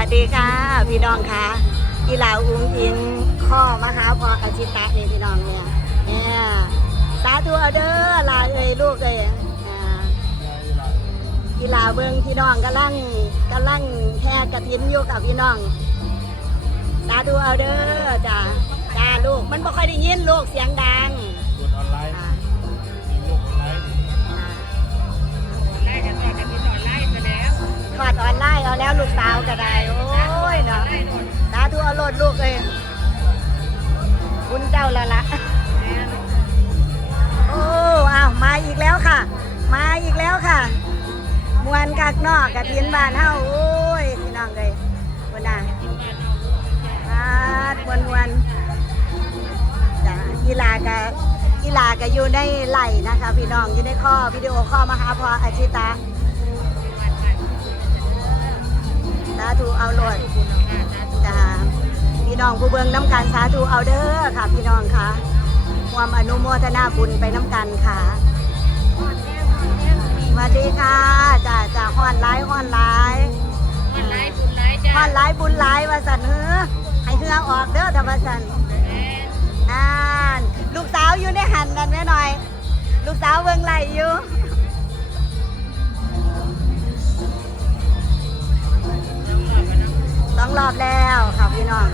วัสดีค่ะ พี่น้องค่ะกีฬาอุ้งอิงข้อมหาพออาชิตะนี่พี่น้องเนี่ยเนี่ยสาธุเอาเด้อลาเอ้ยลูกเอ้ยอ่ากีฬาเบิงพี่น้องกำลังกำลังแห่กระถินอยู่กับพี่น้องสาธุเอาเด้อจ้าจ้าลูกมันบ่ค่อยได้ยินลูกเสียงดัง ทอดออนไลน์เอาแล้วลูกสาวก็ได้ โอ้ยเนาะไล่หมดสาธุเอาโลดลูกเลยคุณเจ้าละละโอ้อ้าวมาอีกแล้วค่ะ มาอีกแล้วค่ะมวนกักนอกกะทินบ้านเฮาโอ้ยพี่น้องเลยวันน่ะมามวนมวนจ้ะกีฬากะกีฬากะอยู่ในไหลนะคะ พี่น้องอยู่ในข้อวิดีโอข้อมาหาพออาชิตะ สาธุเอาโลดจ้าพี่น้องผู้เบิงน้ำกันสาธุเอาเด้อค่ะ พี่น้องค่ะ ความอนุโมทนาบุญไปน้ำกันค่ะสวัสดีค่ะจ้าจ้าฮ้อนร้ายฮ้อนร้ายมันไล่บุญไล่จ้าฮ้อนร้ายบุญร้ายว่าสันเฮ้อให้เฮือออกเด้อธรรมสันอ่านลูกสาวอยู่ในหันนั่นแม่หน่อย ลูกสาวเบิงไหลอยู่ สองรอบแล้วค่ะพี่น้อง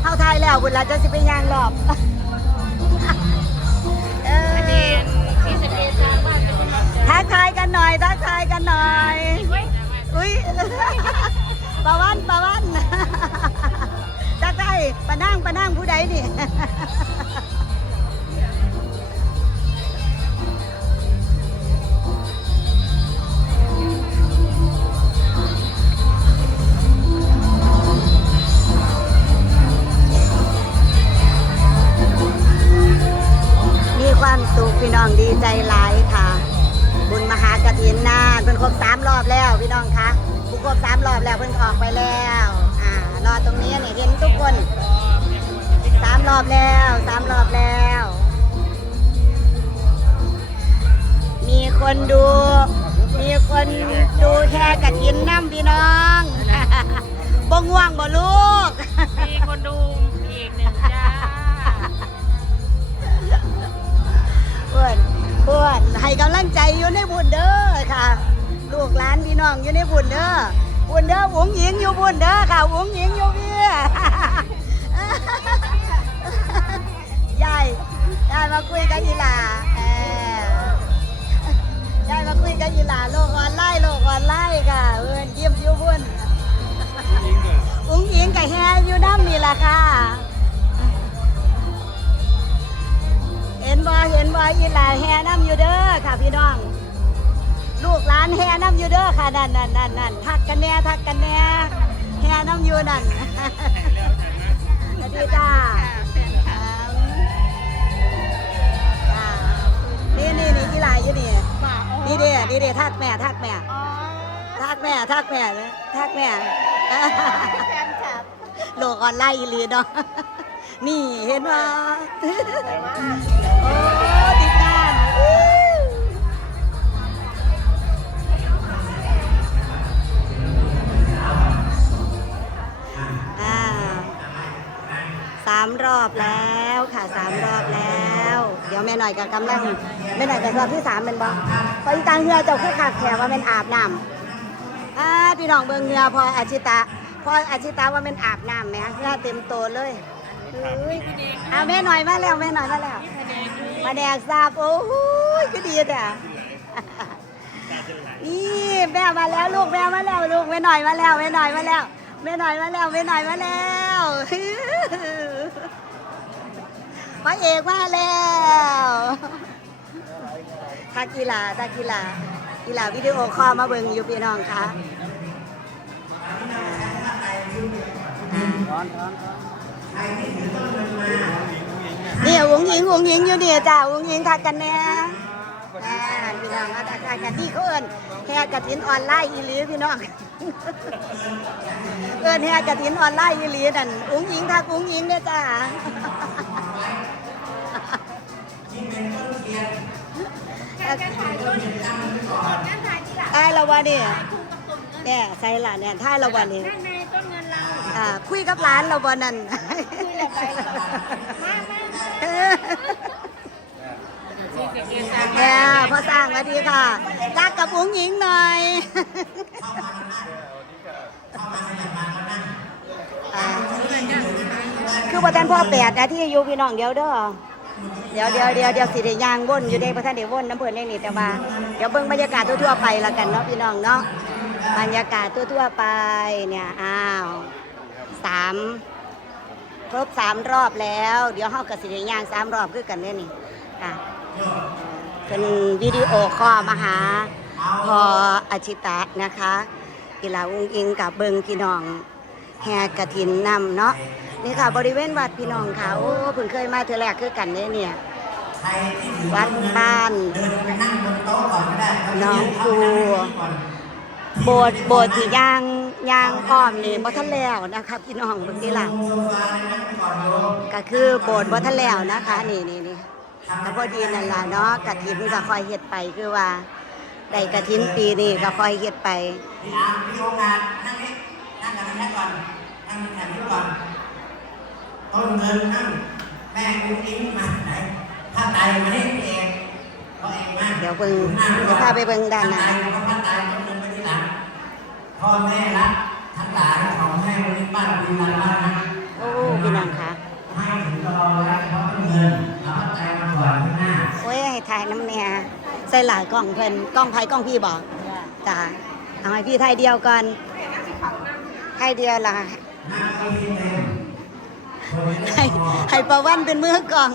เท่าไทยแล้วบุญละจะสิไปย่างรอบเป็นที่สเปซสร้างบ้านจะเป็นแบบทักทายกันหน่อยทักทายกันหน่อยเฮ้ยอุ้ยปะวันปะวันทักทายปะนั่งปะนั่งผู้ใดนี่ พี่น้องดีใจหลายค่ะ บุญมหากฐินนานเพิ่นครบสามรอบแล้วพี่น้องคะบุครบสามรอบแล้วเพิ่นออกไปแล้วอ่ารอตรงนี้นี่เห็นทุกคนสามรอบแล้วสามรอบแล้ว มีคนดู มีคนดูแค่กฐินน้ำพี่น้องบ่ง่วงบ่ลูกมีคนดู ลังใจอยู่ในบุญเด้อค่ะ ลูกหลานพี่น้องอยู่ในบุญเด้อบุญเด้อองหญิงอยู่บุญเด้อค่ะองหญิงอยู่พี่ยายยายมาคุยกับอีหลาเออยายมาคุยกับอีหลาโลกออนไลน์โลกออนไลน์ค่ะเพื่อนเยี่ยมอยู่บุญยิงเกิดอุ๋งหญิงกับแฮอยู่น้ำนี่ล่ะค่ะ บ่เห็นบ่อีหลาแฮน้ำอยู่เด้อค่ะพี่น้อง ลูกหลานแฮน้ำอยู่เด้อค่ะนั่นนั่นนั่นนั่นทักกันแน่ทักกันแน่แฮน้ำอยู่นั่นสวัสดีจ้าอ่านี่นี่นี่อีหลาอยู่นี่นี่เด้นี่เด้ทักแม่ทักแม่ทักแม่ทักแม่เลยทักแม่แฟนคลับโลกออนไลน์อีหลีเนาะนี่เห็นว่า อบแล้วค่ะสามรอบแล้ว เดี๋ยวแม่หน่อยกับกำลังแม่หน่อยกับรอบที่สามเป็นบ่พออีกลางเรือเจ้าคือขาดแถวว่าเป็นอาบน้ำอ่าพี่น้องเบิ่งเรือพออาชิตะพออาชิตะว่าเป็นอาบน้ำไหมคะเรือเต็มโตเลยเอ้ยเอาแม่หน่อยมาแล้วแม่หน่อยมาแล้วมาแดกซาบโอ้โหก็ดีแต่นี่แม่มาแล้วลูกแม่มาแล้วลูกแม่หน่อยมาแล้วแม่หน่อยมาแล้วแม่หน่อยมาแล้วแม่หน่อยมาแล้ว พระเอกมาแล้วทักกีฬาทักกีฬากีฬาวิดีโอคอลมาเบิ่งอยู่พี่น้องค่ะนี่หงหญิงหงหญิงอยู่เนี่ยจ้าหงหญิงทักกันแน่อ่าพี่น้องมาทักกันนี่เขาเอิญแฮกระถินออนไลน์อีหลีพี่น้องเอิญแฮกระถินออนไลน์อีหลีนั่นหงหญิงทักหงหญิงเนี่ยจ้า ตายแล้ววะเนี่ยทุ่งกับตุ่มเงินแม่ใส่ละเนี่ยถ้าเราวันนี้นั่นในต้นเงินเราอ่าคุยกับร้านเราบอนั่นคุยอะไรเรามามาที่เกียรติสร้างแม่พ่อสร้างสวัสดีค่ะจักกับอุ้งหญิงหน่อยอ่าคือประธานพ่อแปดนะที่อยู่พี่น้องเดียวเด้อ เดี๋ยวเดี๋ยวเดี๋ยวเดี๋ยวสิได้ย่างวนอยู่ในประธานเดี๋ยววนน้ำเพื่อนในนี่แต่ว่าเดี๋ยวเบิ่งบรรยากาศทั่วๆไปละกันเนาะพี่น้องเนาะบรรยากาศทั่วๆไปเนี่ยอ้าวสามครบสามรอบแล้ว เดี๋ยวเฮากับสิได้ย่างสามรอบคือกันเนี่ยนี่ค่ะเป็นวิดีโอคอมาหาพออาชิตะนะคะกีฬาอุ้งอิงกับเบิงพี่น้อง แห่กระถินนำเนาะ นี่ค่ะ บริเวณวัดพี่น้องค่ะโอ้เพิ่งเคยมาเธอแรกคือกันเนี่ยเนี่ยวัดบ้านน้องครูโบสถ์โบสถ์ที่ยางยางอ้อมนี่บ่ทันแล้วนะคะพี่น้องเบิ่งทีหลังก็คือโบสถ์บ่ทันแล้วนะคะ นี่นี่นี่ก็พอดีนั่นล่ะเนาะกะถินก็คอยเฮ็ดไปคือว่าได้กะถินปีนี้ก็คอยเฮ็ดไปพี่อาพี่โองานนั่งนี่นั่งกับแม่ก่อนนั่งแถวนี้ก่อน ต้นเงินนั่งแม่กุ้งอิงมาไหนผ้าไตรมาให้พี่เองก็เองมาเดี๋ยวเบิ่งเดี๋ยวพาไปเบิ่งด้านหน้า ผ้าไตรแล้วก็ผ้าไตรต้นเงินไปที่หลังพ่อแม่รักทั้งหลายของแม่วันนี้ป้าวินมาบ้านนะโอ้พี่น้องคะให้ถึงตลอดแล้วเพราะต้นเงินเอาผ้าไตรมาก่อนข้างหน้าโอ้ยให้ถ่ายน้ำแน่ใส่หลายกล้องเพิ่นกล้องไผกล้องพี่บอกจ้าเอาให้พี่ถ่ายเดียวก่อนถ่ายเดียวล่ะ หน้าก็พี่เต็มคนนี้ ให้ให้ประวันเป็นมือกล้อง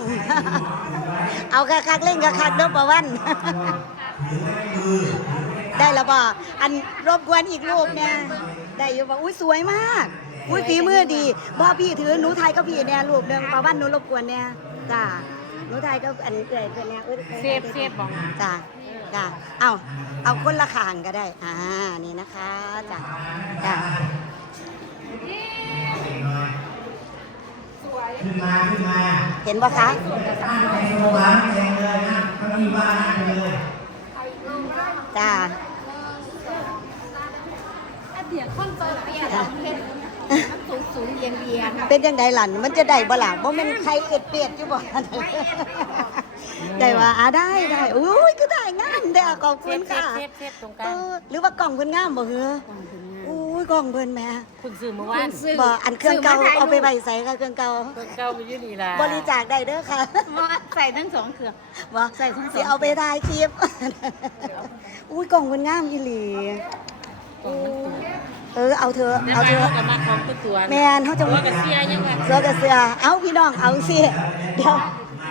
เอาคักๆเล่นคักๆเด้อประวันได้แล้วบ่อันรบกวนอีกรูปเนี่ยได้อยู่บ่อุ้ยสวยมากอุ้ยฝีมือดีบ่พี่ถือหนูไทยก็พี่เนี่ยรูปหนึงประวันหนูรบกวนเนี่ยจ้าหนูไทยก็อันเกิดเกิดเนี่ยอุ้ยเซฟเซฟบอกจ้าจ้าเอาเอาคนละข้างก็ได้อ่านี่นะคะจ้าจ้า ขึ้นมาขึ้นมาเห็นบ่คะนั่งในโรงพยาบาลเองเลยนะก็มีบ้านนั่งเลยจ้าเดี๋ยวคนเจอเปียกเพชรสูงสูงเยียงเยียงเป็นยังไงหลันมันจะได้บ่ล่ะบ่แม่นใครเอ็ดเปียดอยู่บ่ได้ว่าอ่าได้ได้อุ้ยก็ได้งามได้อขอบคุณค่ะเซฟเซฟตรงกเอลางอหรือว่ากล่องเพิ่นงามบ่เหรอ อุ้ยกล่องเพิ่นแหม่คุณซื้อเมื่อวานบ่อันเครื่องเก่าเอาไปไว้ใส่ค่ะเครื่องเก่าเครื่องเก่าไปยืนนี่ล่ะบริจาคได้เด้อค่ะใส่ทั้งสองเครื่อง บ่ใส่ทั้งสอง สิเอาไปถ่ายคลิปอุ้ยกล่องเพิ่นงามอีหลีเออเอาเถอะแล้วเอามาเถเขาอะก็มาของตัวตัวแม่นเฮาจะว่ากับเสียยังไงเสือกับเสือ เอาพี่น้องเอาสิเดี๋ยว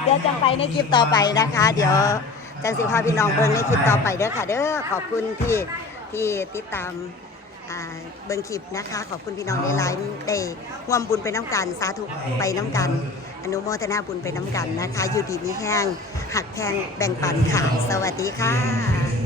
เดี๋ยวจังไปในคลิปต่อไปนะคะ เดี๋ยวจังสิพาพี่น้องเบิ่งในคลิปต่อไปเด้อค่ะ เด้อขอบคุณที่ที่ติดตามอ่า เบิ่งคลิปนะคะ ขอบคุณพี่น้องในไลน์ได้ร่วมบุญไปน้ำกันสาธุไปน้ำกัน อนุโมทนาบุญไปน้ำกันนะคะ อยู่ดีมีแห้งหักแพงแบ่งปันค่ะ สวัสดีค่ะ